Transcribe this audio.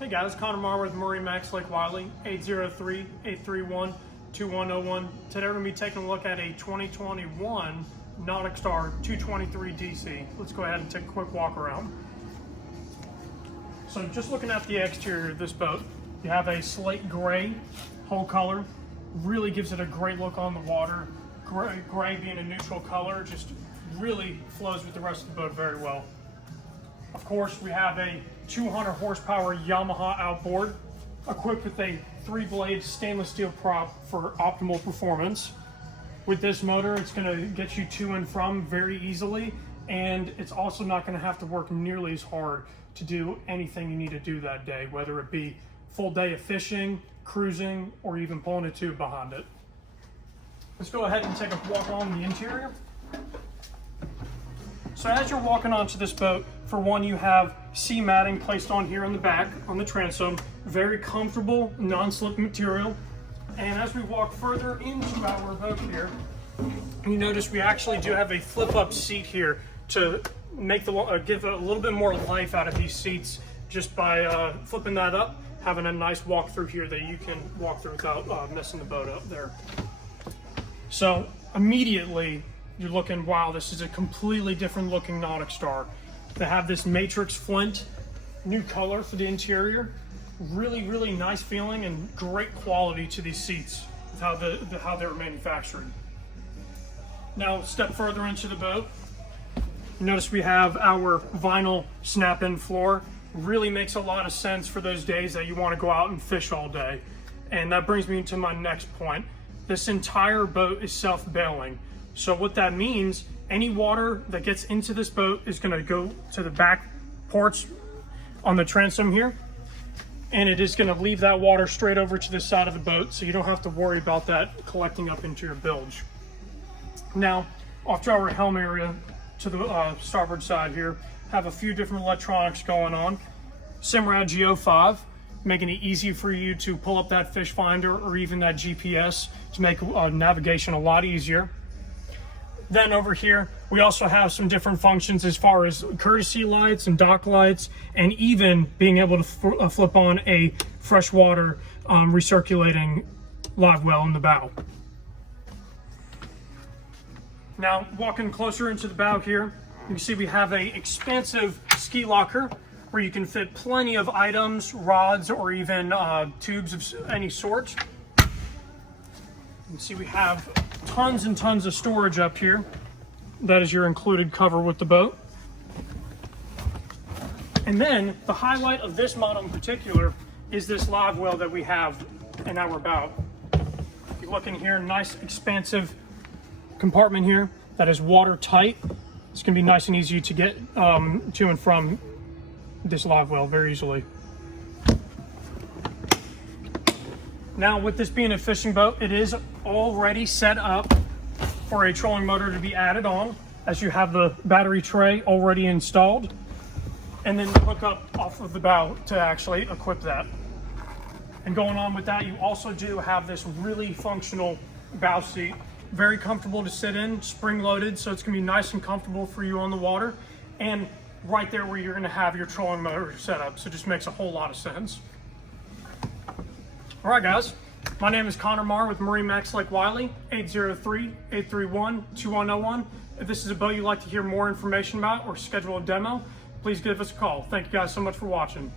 Hey guys, Connor Marr with MarineMax Lake Wylie, 803-831-2101. Today we're going to be taking a look at a 2021 NauticStar 223 DC. Let's go ahead and take a quick walk around. So just looking at the exterior of this boat, you have a slate gray hull color. Really gives it a great look on the water. Gray being a neutral color just really flows with the rest of the boat very well. Of course, we have a 200 horsepower Yamaha outboard equipped with a 3-blade stainless steel prop for optimal performance. With this motor, it's going to get you to and from very easily, and it's also not going to have to work nearly as hard to do anything you need to do that day, whether it be full day of fishing, cruising, or even pulling a tube behind it. Let's go ahead and take a walk on the interior. So as you're walking onto this boat, for one, you have sea matting placed on here in the back on the transom. Very comfortable, non-slip material. And as we walk further into our boat here, you notice we actually do have a flip-up seat here to make give a little bit more life out of these seats just by flipping that up, having a nice walk through here that you can walk through without messing the boat up there. So immediately you're looking, wow, this is a completely different looking NauticStar. To have this matrix flint, new color for the interior, really nice feeling and great quality to these seats with how they're manufactured. Now step further into the boat. Notice we have our vinyl snap-in floor. Really makes a lot of sense for those days that you want to go out and fish all day. And that brings me to my next point. This entire boat is self-bailing. So what that means, any water that gets into this boat is going to go to the back ports on the transom here, and it is going to leave that water straight over to the side of the boat, so you don't have to worry about that collecting up into your bilge. Now, off to our helm area to the starboard side here, have a few different electronics going on. Simrad Go5, making it easy for you to pull up that fish finder or even that GPS to make navigation a lot easier. Then over here, we also have some different functions as far as courtesy lights and dock lights, and even being able to flip on a freshwater recirculating live well in the bow. Now, walking closer into the bow here, you can see we have a expansive ski locker where you can fit plenty of items, rods, or even tubes of any sort. You can see we have tons and tons of storage up here. That is your included cover with the boat. And then the highlight of this model in particular is this live well that we have in our bow. If you look in here, nice expansive compartment here that is watertight. It's going to be nice and easy to get to and from this live well very easily. Now, with this being a fishing boat, it is already set up for a trolling motor to be added on, as you have the battery tray already installed, and then hook up off of the bow to actually equip that. And going on with that, you also do have this really functional bow seat, very comfortable to sit in, spring loaded, so it's gonna be nice and comfortable for you on the water, and right there where you're gonna have your trolling motor set up, so it just makes a whole lot of sense. All right, guys, my name is Connor Marr with MarineMax Lake Wylie, 803-831-2101. If this is a boat you'd like to hear more information about or schedule a demo, please give us a call. Thank you guys so much for watching.